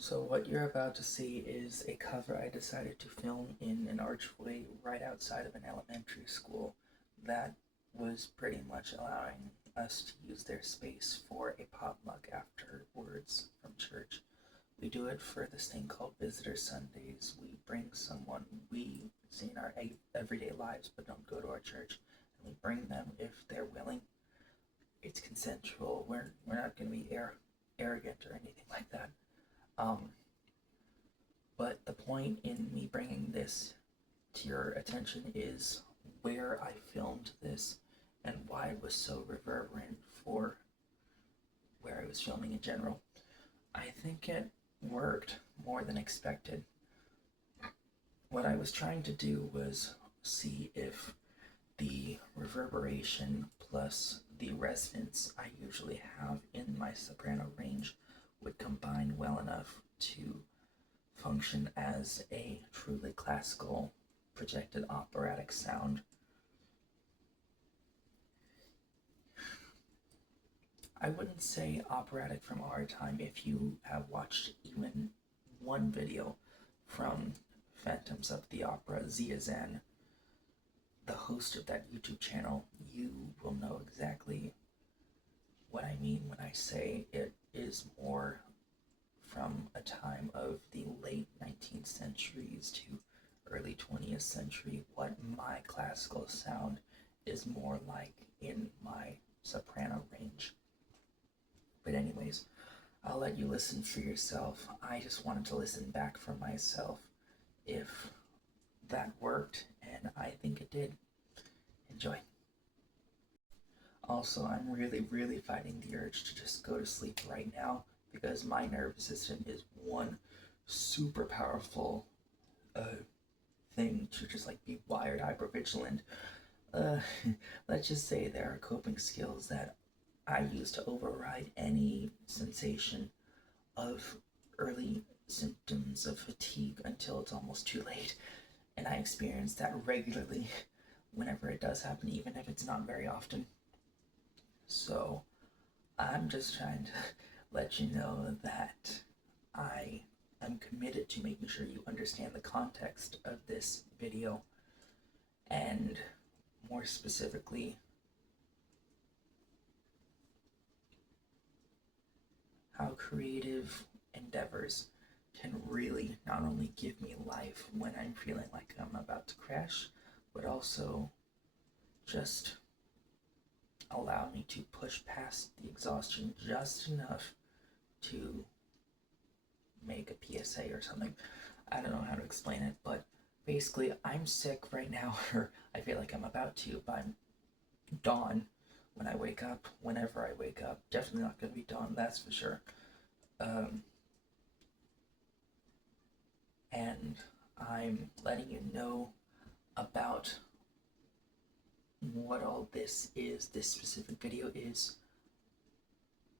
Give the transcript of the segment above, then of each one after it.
So what you're about to see is a cover I decided to film in an archway right outside of an elementary school that was pretty much allowing us to use their space for a potluck afterwards from church. We do it for this thing called Visitor Sundays. We bring someone we see in our everyday lives but don't go to our church, and we bring them if they're willing. It's consensual. We're not going to be arrogant or anything like that. Um, but the point in me bringing this to your attention is where I filmed this and why it was so reverberant for where I was filming in general. I think it worked more than expected. What I was trying to do was see if the reverberation plus the resonance I usually have in my soprano range would combine well enough to function as a truly classical projected operatic sound. I wouldn't say operatic from our time if you have watched even one video from Phantoms of the Opera, Zia Zan, the host of that YouTube channel. You will know exactly what I mean when I say it is more from a time of the late 19th centuries to early 20th century, what my classical sound is more like in my soprano range. But anyways, I'll let you listen for yourself. I just wanted to listen back for myself if that worked, and I think it did. Enjoy. Also, I'm really fighting the urge to just go to sleep right now because my nervous system is one super powerful thing to just like be wired hypervigilant. Uh, let's just say there are coping skills that I use to override any sensation of early symptoms of fatigue until it's almost too late. And I experience that regularly whenever it does happen, even if it's not very often. So I'm just trying to let you know that I am committed to making sure you understand the context of this video, and more specifically, how creative endeavors can really not only give me life when I'm feeling like I'm about to crash, but also just allow me to push past the exhaustion just enough to make a PSA or something. I don't know how to explain it, but basically, I'm sick right now, or I feel like I'm about to by dawn when I wake up, whenever I wake up. Definitely not going to be dawn, that's for sure. And I'm letting you know about what all this is, this specific video is,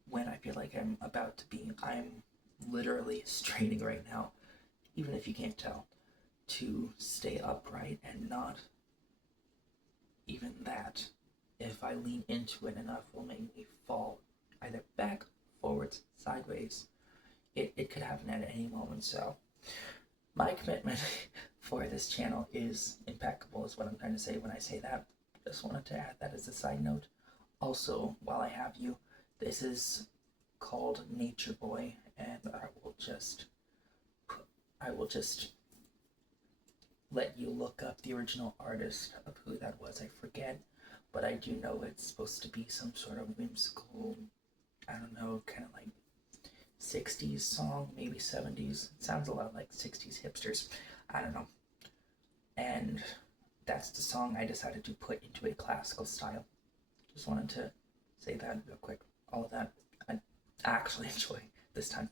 when I feel like I'm about to be. I'm literally straining right now, even if you can't tell, to stay upright, and not even that, if I lean into it enough, will make me fall either back, forwards, sideways. It could happen at any moment. So my commitment for this channel is impeccable, is what I'm trying to say when I say that. Just wanted to add that as a side note. Also, while I have you, this is called Nature Boy, and I will just let you look up the original artist of who that was. I forget, but I do know it's supposed to be some sort of whimsical, I don't know, kind of like 60s song, maybe 70s. It sounds a lot like 60s hipsters. I don't know. And that's the song I decided to put into a classical style. Just wanted to say that real quick. All of that I actually enjoy this time.